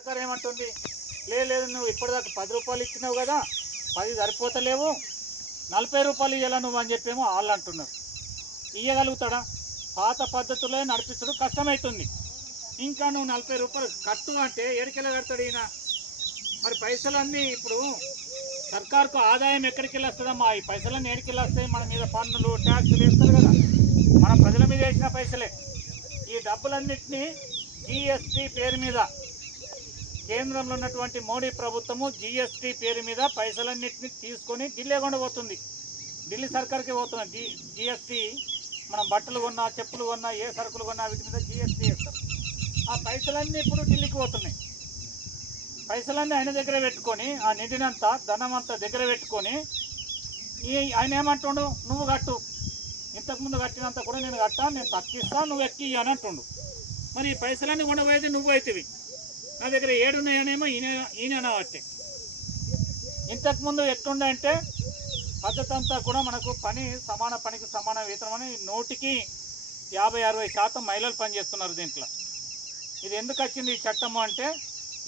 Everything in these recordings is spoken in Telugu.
సర్కారు ఏమంటుంది, లేదు నువ్వు ఇప్పటిదాకా 10 రూపాయలు ఇచ్చినావు కదా, 10 సరిపోతలేవు, 40 రూపాయలు ఇవ్వాలా నువ్వు అని చెప్పేమో వాళ్ళు అంటున్నారు. ఇవ్వగలుగుతాడా? పాత పద్ధతులే నడిపించడం కష్టమవుతుంది. ఇంకా నువ్వు 40 రూపాయలు కట్టు అంటే ఏడికెళ్ళి కడతాడు ఈయన? మరి పైసలన్నీ ఇప్పుడు సర్కార్కు ఆదాయం ఎక్కడికి వెళ్ళి వస్తుందమ్మా? ఈ పైసలన్నీ ఏడికెళ్ళి వస్తాయి? మన మీద పన్నులు ట్యాక్సులు వేస్తారు కదా, మన ప్రజల మీద వేసిన పైసలే. ఈ డబ్బులన్నింటినీ జిఎస్టీ పేరు మీద కేంద్రంలో ఉన్నటువంటి మోడీ ప్రభుత్వము జిఎస్టీ పేరు మీద పైసలన్నింటినీ తీసుకొని ఢిల్లీ కొండ పోతుంది, ఢిల్లీ సర్కార్కి పోతుంది. జిఎస్టీ మనం బట్టలు కొన్నా, చెప్పులు కొన్నా, ఏ సరుకులు కొన్నా వీటి మీద జిఎస్టీ వేస్తారు. ఆ పైసలన్నీ ఇప్పుడు ఢిల్లీకి పోతున్నాయి. పైసలన్నీ ఆయన దగ్గర పెట్టుకొని, ఆ నిధినంతా ధనమంతా దగ్గర పెట్టుకొని ఆయన ఏమంటుండు, నువ్వు కట్టు, ఇంతకుముందు కట్టినంత కూడా నేను కట్టా, నేను తక్కిస్తా, నువ్వు ఎక్కి అని అంటుండు. మరి ఈ పైసలన్నీ ఉండబోయేది నువ్వు అవుతుంది, నా దగ్గర ఏడున్నాయనేమో ఈయన బట్టి. ఇంతకుముందు ఎట్లుండే అంటే పద్ధతి అంతా కూడా మనకు సమాన పనికి సమాన వేతనం అని 100కి 50-60% మహిళలు పనిచేస్తున్నారు దీంట్లో. ఇది ఎందుకు వచ్చింది ఈ చట్టము అంటే,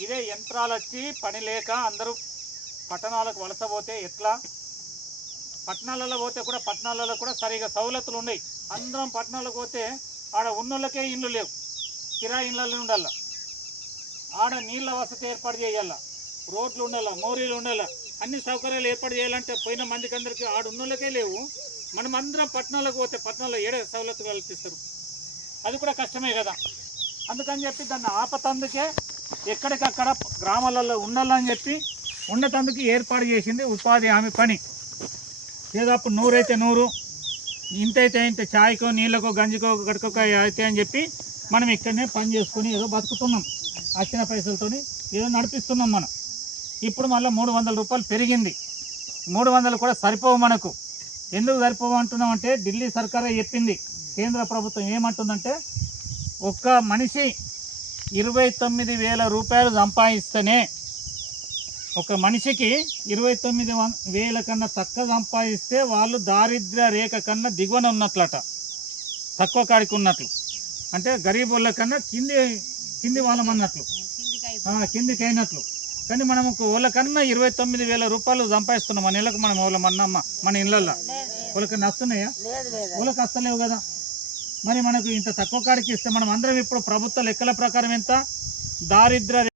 ఇదే యంత్రాలు వచ్చి పని లేక అందరూ పట్టణాలకు వలసపోతే ఎట్లా, పట్టణాలలో పోతే కూడా పట్టణాలలో కూడా సరిగా సౌలతులు ఉన్నాయి. అందరం పట్టణాలకు పోతే ఆడ ఉన్నోళ్ళకే ఇండ్లు లేవు, కిరాయి ఇళ్ళల్లో ఉండాల, ఆడ నీళ్ళ వసతి ఏర్పాటు చేయాల, రోడ్లు ఉండాల, మోరీలు ఉండాల, అన్ని సౌకర్యాలు ఏర్పాటు చేయాలంటే పోయిన మందికి అందరికీ ఆడ ఉన్నోళ్ళకే లేవు. మనం అందరం పట్టణాలకు పోతే పట్టణాల్లో ఏడే సౌలతులు కల్పిస్తారు? అది కూడా కష్టమే కదా. అందుకని చెప్పి దాన్ని ఆపతందుకే ఎక్కడికక్కడ గ్రామాలలో ఉండాలని చెప్పి ఉండతందుకు ఏర్పాటు చేసింది ఉపాధి హామీ పని. ఏదో అప్పుడు 100 అయితే 100, ఇంతైతే ఇంత, ఛాయ్కో నీళ్ళకో గంజికో గడకో అయితే అని చెప్పి మనం ఇక్కడనే పని చేసుకొని ఏదో బతుకుతున్నాం, వచ్చిన పైసలతో ఏదో నడిపిస్తున్నాం మనం. ఇప్పుడు మళ్ళీ 300 రూపాయలు పెరిగింది. 300 కూడా సరిపోవు మనకు. ఎందుకు సరిపోవు అంటున్నాం అంటే, ఢిల్లీ సర్కారే చెప్పింది. కేంద్ర ప్రభుత్వం ఏమంటుందంటే, ఒక్క మనిషి 29,000 రూపాయలు సంపాదిస్తేనే, ఒక మనిషికి 29,000 కన్నా తక్కువ సంపాదిస్తే వాళ్ళు దారిద్ర్య రేఖ కన్నా దిగువన ఉన్నట్లట, తక్కువ కాడికి ఉన్నట్లు. అంటే గరీబుల కన్నా కింది వాళ్ళం అన్నట్లు, కిందికి అయినట్లు. కానీ మనం వాళ్ళకన్నా 29,000 రూపాయలు సంపాదిస్తున్నాం మన నెలకు. మనం వాళ్ళమన్నమ్మ మన ఇళ్ళల్లో వాళ్ళకి నస్తున్నాయా? వాళ్ళకి వస్తలేవు కదా. మరి మనకు ఇంత తక్కువ కాడికి ఇస్తే మనం అందరం ఇప్పుడు ప్రభుత్వ లెక్కల ప్రకారం ఎంత దారిద్ర్య